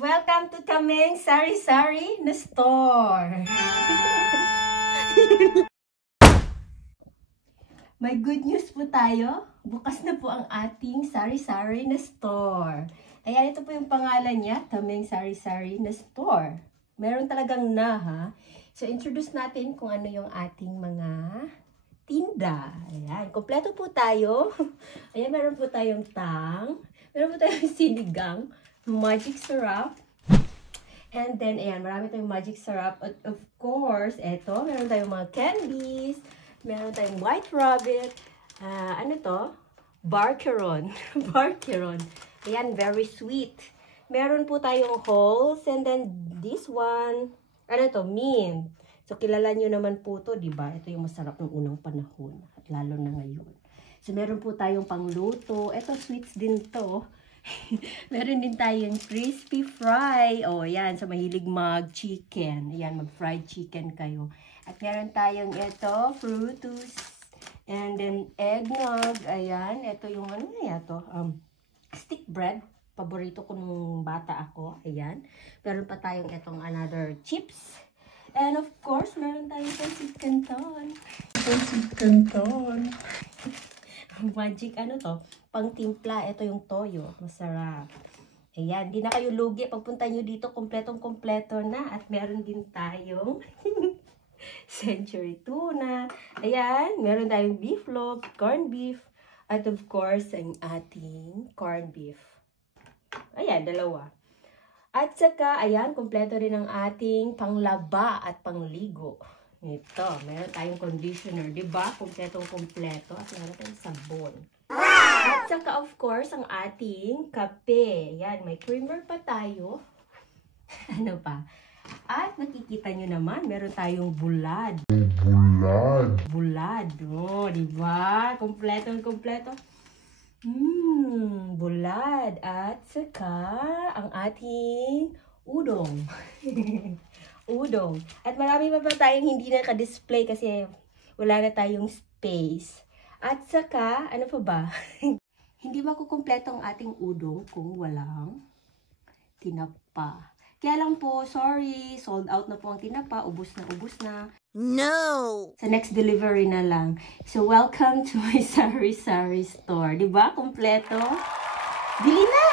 Welcome to Kameng Sari-Sari na store. May good news po tayo. Bukas na po ang ating Sari-Sari na store. Ayan, ito po yung pangalan niya, Kameng Sari-Sari na store. Meron talagang na, ha? So, introduce natin kung ano yung ating mga tinda. Ayan, kompleto po tayo. Ayan, meron po tayong tang. Meron po tayong sinigang, magic syrup. And then, ayan, marami tayong magic syrup. At of course, eto, meron tayong mga candies. Meron tayong white rabbit. Ano to? Barkeron. Barkeron. Ayan, very sweet. Meron po tayong holes. And then, this one. Ano to? Mint. So, kilala nyo naman po to, di ba? Ito yung masarap ng unang panahon. At lalo na ngayon. So, meron po tayong pangluto. Ito, sweets din to. Meron din tayong crispy fry. O, ayan. So, mahilig mag-chicken. Ayan, mag-fried chicken kayo. At meron tayong ito, fruitus. And then, eggnog. Ayan. Ito yung, ano na yan to? Stick bread. Paborito ko nung bata ako. Ayan. Meron pa tayong itong another chips. And of course, meron tayong pancit canton. Pancit canton. Magic, ano to? Pang timpla. Ito yung toyo. Masarap. Ayan. Di na kayo lugi. Pagpunta nyo dito, kompletong-kompleto na. At meron din tayong century tuna. Ayan, meron tayong beef loaf, corned beef, at of course, ang ating corned beef. Ayan, dalawa. At saka, ayan, kompleto rin ang ating panglaba at pangligo. Ito, meron tayong conditioner, di ba? Kompletong-kompleto. At meron tayong sabon. At saka, of course, ang ating kape. Ayan, may creamer pa tayo. Ano pa? At nakikita nyo naman, meron tayong bulad. Bulad. Oh, di ba? Kompletong-kompleto. Bulad. At saka, ang ating udong. Udong. At marami pa tayong hindi naka-display kasi wala na tayong space. At saka, ano pa ba? Hindi makukumpleto ang ating udong kung walang tinapa. Kaya lang po, sorry, sold out na po ang tinapa, ubos na. No! Sa next delivery na lang. So, welcome to my Sari-Sari store. Diba? Kompleto? Bili na!